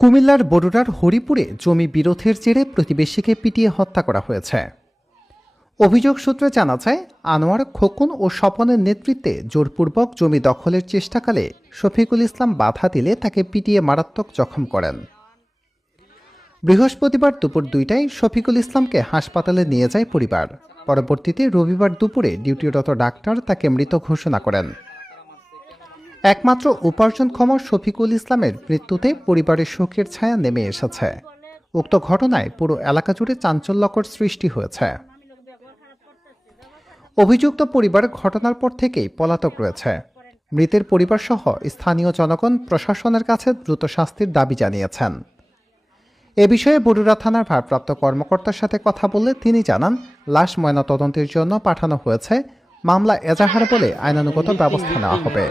কুমিল্লার বরুড়ার হরিপুরে জমি বিরোধের জেরে প্রতিবেশীকে পিটিয়ে হত্যা করা হয়েছে। অভিযোগ সূত্রে জানা যায়, আনোয়ার, খোকন ও স্বপনের নেতৃত্বে জোরপূর্বক জমি দখলের চেষ্টাকালে শফিকুল ইসলাম বাধা দিলে তাকে পিটিয়ে মারাত্মক জখম করেন। বৃহস্পতিবার দুপুর 2টায় শফিকুল ইসলামকে হাসপাতালে নিয়ে যায় পরিবার। পরবর্তীতে রবিবার দুপুরে ডিউটিরত ডাক্তার তাকে মৃত ঘোষণা করেন। একমাত্র উপার্জনক্ষম শফিকুল ইসলামের মৃত্যুতে পরিবারের শোকের ছায়া নেমে এসেছে। উক্ত ঘটনায় পুরো এলাকা জুড়ে চাঞ্চল্যকর সৃষ্টি হয়েছে। অভিযুক্ত পরিবার ঘটনার পর থেকেই পলাতক রয়েছে। মৃতের পরিবারসহ স্থানীয় জনগণ প্রশাসনের কাছে দ্রুত শাস্তির দাবি জানিয়েছেন। এ বিষয়ে বরুড়া থানার ভারপ্রাপ্ত কর্মকর্তার সাথে কথা বললে তিনি জানান, লাশ ময়নাতদন্তের জন্য পাঠানো হয়েছে। মামলা এজাহার বলে আইনানুগত ব্যবস্থা নেওয়া হবে।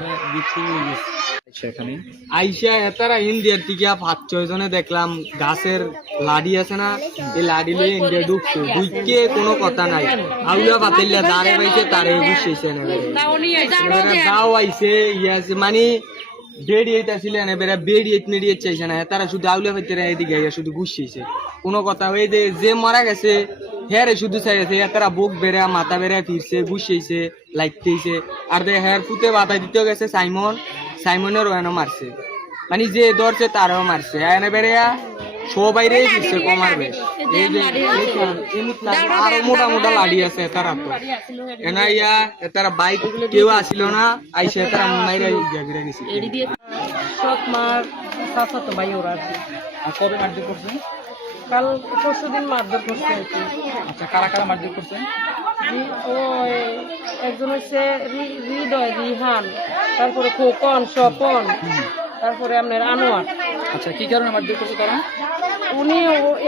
আইসা এতারা ইন্ডিয়ার থেকে 5-6 জনে দেখলাম গাছের লাডি আছে না, এই লাডি লিয়ে ইন্ডিয়া ঢুকছে কোনো কথা নাই। আউলা পাতিল্লা দাঁড়ে পাইছে তারে বুঝছে না, দাও আইসে ইয়াছে মানে বেড়ি এইতাছিল না, বেড়া বেড়ি এইত নেড়িয়ে চাইছে না, তারা শুধু আউলা পাইতে এদিকে শুধু গুছিয়েছে কোনো কথা। ওই যে মারা গেছে হ্যাঁ শুধু চাইছে, তারা বুক বেড়া মাথা বেড়া ফিরছে গুছিয়েছে লাইতেছে। আর হ্যাঁ ফুতে বাতা দিতেও গেছে সাইমনেরও এনে মারছে, মানে যে ধরছে তারাও মারছে, এনে বেড়া সবাই রে ফিরছে কমারবে। এই যে আরো মোটা মোটা লাড়ি আছে তারা তো এনা ইয়া তারা বাইক কেউ আসিল না, আইসে তারা মাইরা গিয়া গেছে। সৎ মার চাচা তো ভাই ওরা আর কবে মারধর করছে? কাল পরশুদিন মারধর করছে। আচ্ছা, কারা কারা মারধর করছে? ওই একজন হচ্ছে হৃদয়, রিহান, তারপরে খোকন, স্বপন, তারপরে আপনার আনোয়ার। আচ্ছা, কি কারণে মারধর করছে তারা? উনি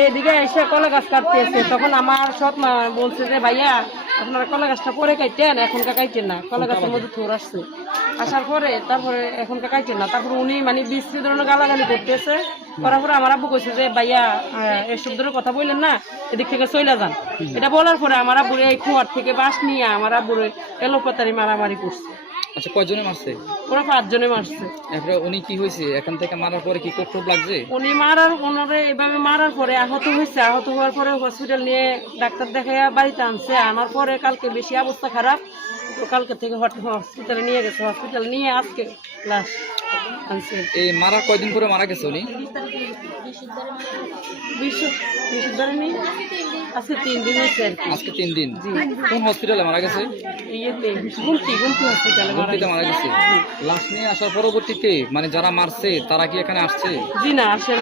এদিকে এসে কলা গাছ কাটতেছে, তখন আমার সৎ মা বলছে যে ভাইয়া আপনারা কলা গাছটা পরে কাইতেন, এখনকার কাইতেন না, কলা গাছের মধ্যে থোর আসছে। আসার পরে তারপরে এখনকার কাইতেন না, তারপরে উনি মানে বিশ্রী ধরনের গালাগালি করতেছে। করার পরে আমার আব্বু কইছে যে ভাইয়া এসব ধরে কথা বললেন না, এদিক থেকে চলে যান। এটা বলার পরে আমার আব্বুরে এই খোয়ার থেকে বাঁশ নিয়ে আমার আব্বুরে এলোপাতারি মারামারি করছে। আচ্ছা, কয়জনে মারছে? ওরা 5 জনে মারছে। এরপরে উনি কি হয়েছে এখান থেকে মারার পরে, কি কোপ লাগছে? উনি ওনারে এভাবে মারার পরে আহত হয়েছে। আহত হওয়ার পরে হসপিটাল নিয়ে ডাক্তার দেখাইয়া বাড়িতে আনছে। আনার পরে কালকে বেশি অবস্থা খারাপ, তো কালকে থেকে হসপিটালে নিয়ে গেছে। হসপিটাল নিয়ে আজকে লাশ আনছে। এই মারা কয়দিন পরে মারা গেছে উনি? ধরে নি আজকে 3 দিন হয়েছে আর কি। আজকে 3 দিন। কোন হসপিটালে মারা গেছে? ইয়েতে গুমতি হসপিটালে মারা গেছে। লাশ নিয়ে আসার পরবর্তীতে মানে যারা মারছে তারা কি এখানে আসছে? জি না, আসে